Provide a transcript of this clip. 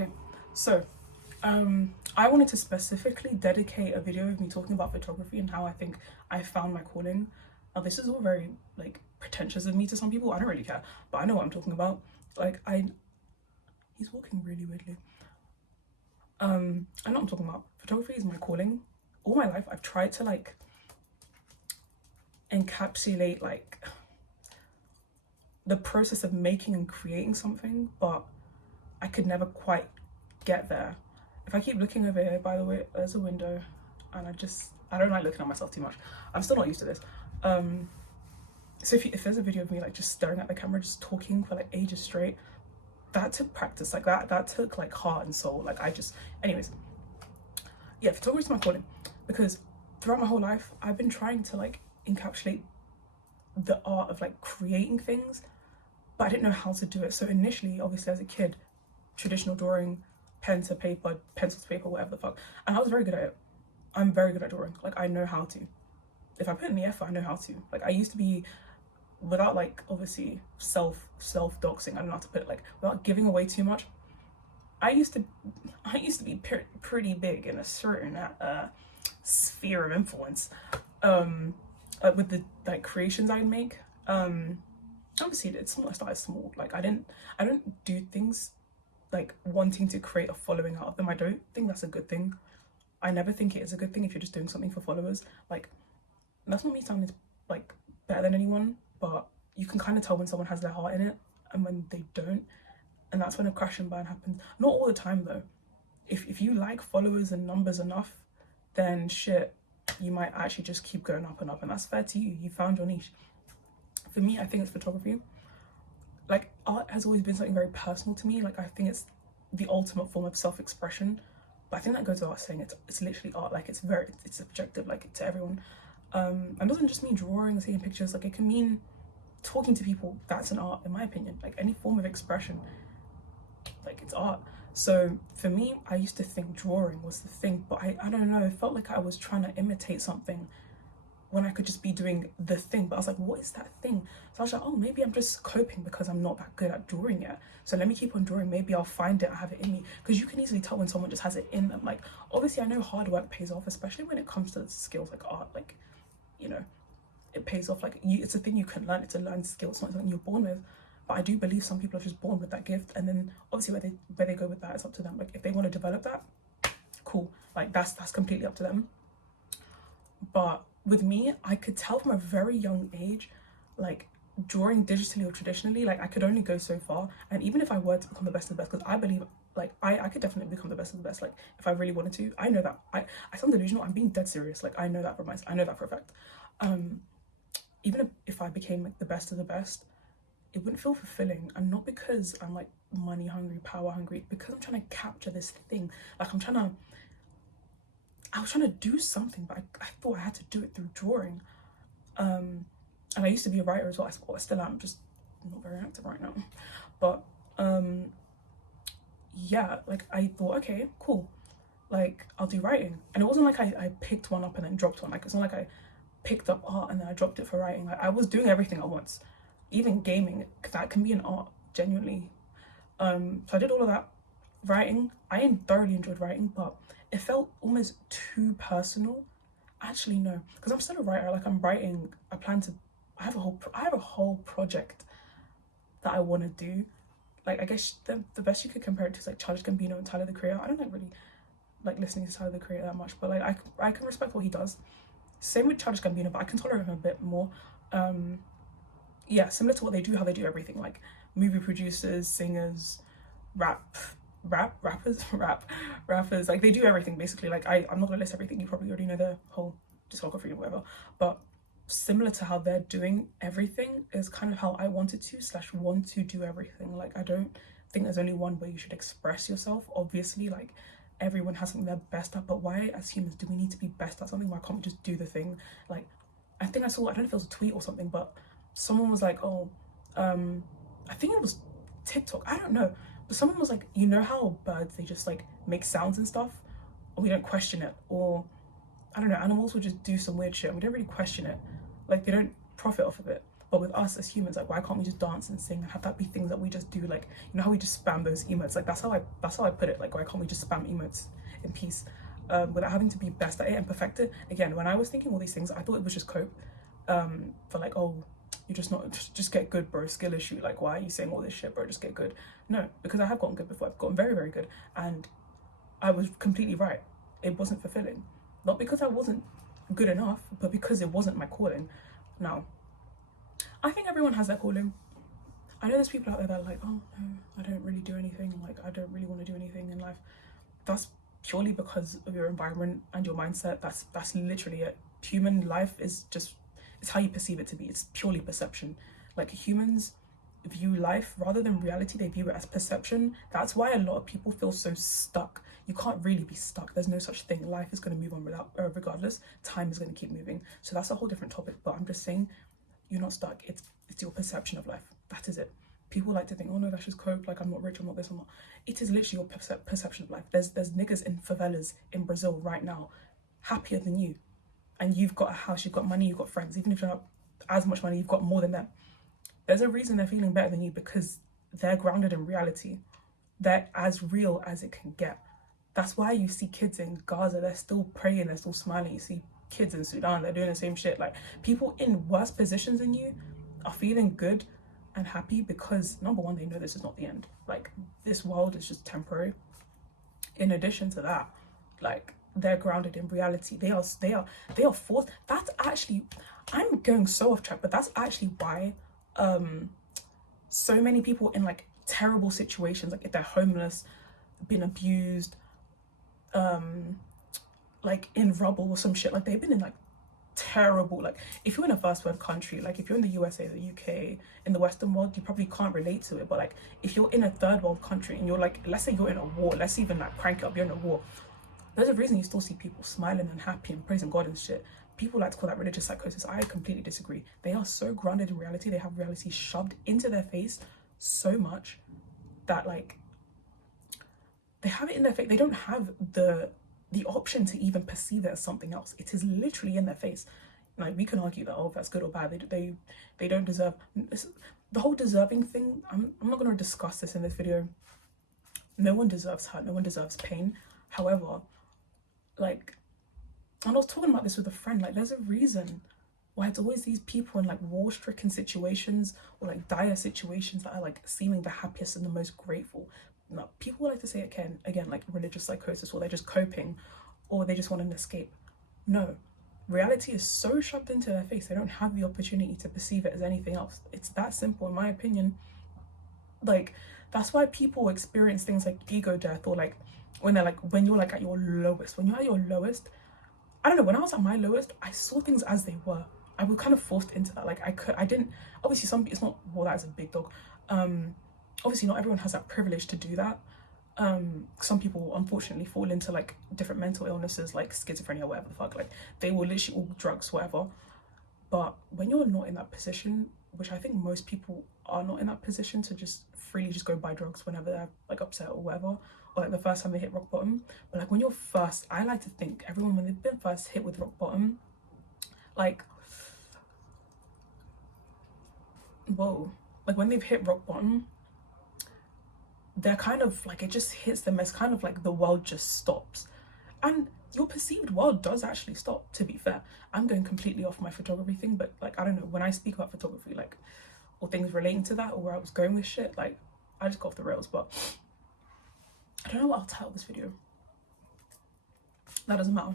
Okay, so I wanted to specifically dedicate a video of me talking about photography and how I think I found my calling. Now, this is all very like pretentious of me to some people. I don't really care, but I know what I'm talking about. Like he's walking really weirdly. I know what I'm talking about. Photography is my calling. All my life, I've tried to like encapsulate like the process of making and creating something, but I could never quite get there. If I keep looking over here, by the way, there's a window, and I don't like looking at myself too much. I'm still not used to this. So if there's a video of me like just staring at the camera, just talking for like ages straight, that took practice. Like that took like heart and soul. Like anyways, yeah, photography is my calling because throughout my whole life, I've been trying to like encapsulate the art of like creating things, but I didn't know how to do it. So initially, obviously, as a kid, traditional drawing, pen to paper, pencil to paper, whatever the fuck. And I was very good at it. I'm very good at drawing. Like I know how to. If I put in the effort, I know how to. Like I used to be, without like obviously self doxing. I don't know how to put it. Like without giving away too much. I used to be pretty big in a certain sphere of influence. With the like creations I'd make. Obviously it's small. I started small. Like I don't do things like wanting to create a following out of them. I don't think that's a good thing. I never think it is a good thing if you're just doing something for followers. Like that's not me sounding like better than anyone, but you can kind of tell when someone has their heart in it and when they don't, and that's when a crash and burn happens. Not all the time though. If you like followers and numbers enough, then shit, you might actually just keep going up and up, and that's fair to you. You found your niche. For me, I think it's photography. Like art has always been something very personal to me. Like I think it's the ultimate form of self-expression, but I think that goes without saying. It's literally art. Like it's subjective, like to everyone. And doesn't just mean drawing or taking pictures. Like it can mean talking to people. That's an art in my opinion. Like any form of expression, like it's art. So for me, I used to think drawing was the thing, but I don't know, it felt like I was trying to imitate something when I could just be doing the thing. But I was like, what is that thing? So I was like, oh, maybe I'm just coping because I'm not that good at drawing yet. So let me keep on drawing. Maybe I'll find it, I have it in me. Because you can easily tell when someone just has it in them. Like, obviously, I know hard work pays off, especially when it comes to skills like art. Like, you know, it pays off. Like, it's a thing you can learn. It's a learned skill. It's not something you're born with. But I do believe some people are just born with that gift. And then, obviously, where they go with that, it's up to them. Like, if they want to develop that, cool. Like, that's completely up to them. But with me, I could tell from a very young age, like drawing digitally or traditionally, like I could only go so far. And even if I were to become the best of the best, because I believe like I could definitely become the best of the best, like if I really wanted to. I know that I sound delusional. I'm being dead serious. Like I know that I know that for a fact. Even if I became like the best of the best, it wouldn't feel fulfilling. And not because I'm like money hungry, power hungry, because I'm trying to capture this thing. Like I was trying to do something, but I thought I had to do it through drawing. And I used to be a writer as well. I still am, just not very active right now. But yeah, like I thought, okay, cool. Like I'll do writing. And it wasn't like I picked one up and then dropped one. Like it's not like I picked up art and then I dropped it for writing. Like I was doing everything at once. Even gaming, that can be an art, genuinely. So I did all of that. Writing, I thoroughly enjoyed writing, but it felt almost too personal. Actually, no, because I'm still a writer. Like I'm writing. I have a whole project that I want to do. Like I guess the best you could compare it to is like Childish Gambino and Tyler the Creator. I don't like really like listening to Tyler the Creator that much, but like I can respect what he does. Same with Childish Gambino, but I can tolerate him a bit more. Yeah, similar to what they do, how they do everything, like movie producers, singers, rappers, like they do everything basically. Like I'm not gonna list everything, you probably already know their whole discography or whatever, but similar to how they're doing everything is kind of how I wanted to / want to do everything. Like I don't think there's only one way you should express yourself. Obviously, like everyone has something they're best at, but why as humans do we need to be best at something? Why can't we just do the thing? Like I think I don't know if it was a tweet or something, but someone was like, oh, I think it was TikTok, I don't know, but someone was like, you know how birds, they just like make sounds and stuff and we don't question it? Or I don't know, animals will just do some weird shit, we don't really question it. Like they don't profit off of it. But with us as humans, like, why can't we just dance and sing and have that be things that we just do? Like, you know how we just spam those emotes? Like, that's how I put it. Like, why can't we just spam emotes in peace, without having to be best at it and perfect it? Again, when I was thinking all these things, I thought it was just cope, for like, oh, you just not just get good, bro. Skill issue. Like, why are you saying all this shit, bro? Just get good. No, because I have gotten good before. I've gotten very, very good, and I was completely right. It wasn't fulfilling, not because I wasn't good enough, but because it wasn't my calling. Now, I think everyone has their calling. I know there's people out there that are like, oh no, I don't really do anything. Like, I don't really want to do anything in life. That's purely because of your environment and your mindset. That's literally it. Human life is just, it's how you perceive it to be. It's purely perception. Like, humans view life rather than reality, they view it as perception. That's why a lot of people feel so stuck. You can't really be stuck. There's no such thing. Life is going to move on without, regardless. Time is going to keep moving. So that's a whole different topic. But I'm just saying, you're not stuck. It's your perception of life. That is it. People like to think, oh no, that's just cope. Like, I'm not rich. I'm not this. I'm not. It is literally your perception of life. There's niggas in favelas in Brazil right now, happier than you, and you've got a house, you've got money, you've got friends. Even if you're not as much money, you've got more than them. There's a reason they're feeling better than you, because they're grounded in reality. They're as real as it can get. That's why you see kids in Gaza, they're still praying, they're still smiling. You see kids in Sudan, they're doing the same shit. Like, people in worse positions than you are feeling good and happy because, number one, they know this is not the end. Like, this world is just temporary. In addition to that, like, they're grounded in reality. They are forced. That's actually, I'm going so off track, but that's actually why so many people in like terrible situations, like if they're homeless, been abused, like in rubble or some shit, like they've been in like terrible, like if you're in a first world country, like if you're in the USA, the UK, in the Western world, you probably can't relate to it. But like if you're in a third world country and you're like, let's say you're in a war, let's even like crank it up, you're in a war, there's a reason you still see people smiling and happy and praising God and shit. People like to call that religious psychosis. I completely disagree. They are so grounded in reality. They have reality shoved into their face so much that like they have it in their face. They don't have the option to even perceive it as something else. It is literally in their face. Like, we can argue that, oh, that's good or bad. They don't deserve. The whole deserving thing, I'm not going to discuss this in this video. No one deserves hurt. No one deserves pain. However, like, and I was talking about this with a friend, like, there's a reason why it's always these people in like war-stricken situations or like dire situations that are like seeming the happiest and the most grateful. Now, people like to say it again, like religious psychosis, or they're just coping, or they just want an escape. No, reality is so shoved into their face, they don't have the opportunity to perceive it as anything else. It's that simple, in my opinion. Like, that's why people experience things like ego death, or like when you're like at your lowest. When you're at your lowest, I don't know, when I was at my lowest, I saw things as they were. I was kind of forced into that. Like, I didn't, obviously it's not, well, that is a big dog. Obviously not everyone has that privilege to do that. Some people unfortunately fall into like different mental illnesses, like schizophrenia, whatever the fuck. Like, they will literally all drugs, whatever. But when you're not in that position, which I think most people are not in that position to just freely just go buy drugs whenever they're like upset or whatever, or like the first time they hit rock bottom. But like when you're first, I like to think everyone, when they've been first hit with rock bottom, like, whoa, like when they've hit rock bottom, they're kind of like, it just hits them as kind of like the world just stops. And your perceived world does actually stop, to be fair. I'm going completely off my photography thing, but like, I don't know, when I speak about photography, like, or things relating to that, or where I was going with shit, like, I just got off the rails. But I don't know what I'll title this video. That doesn't matter.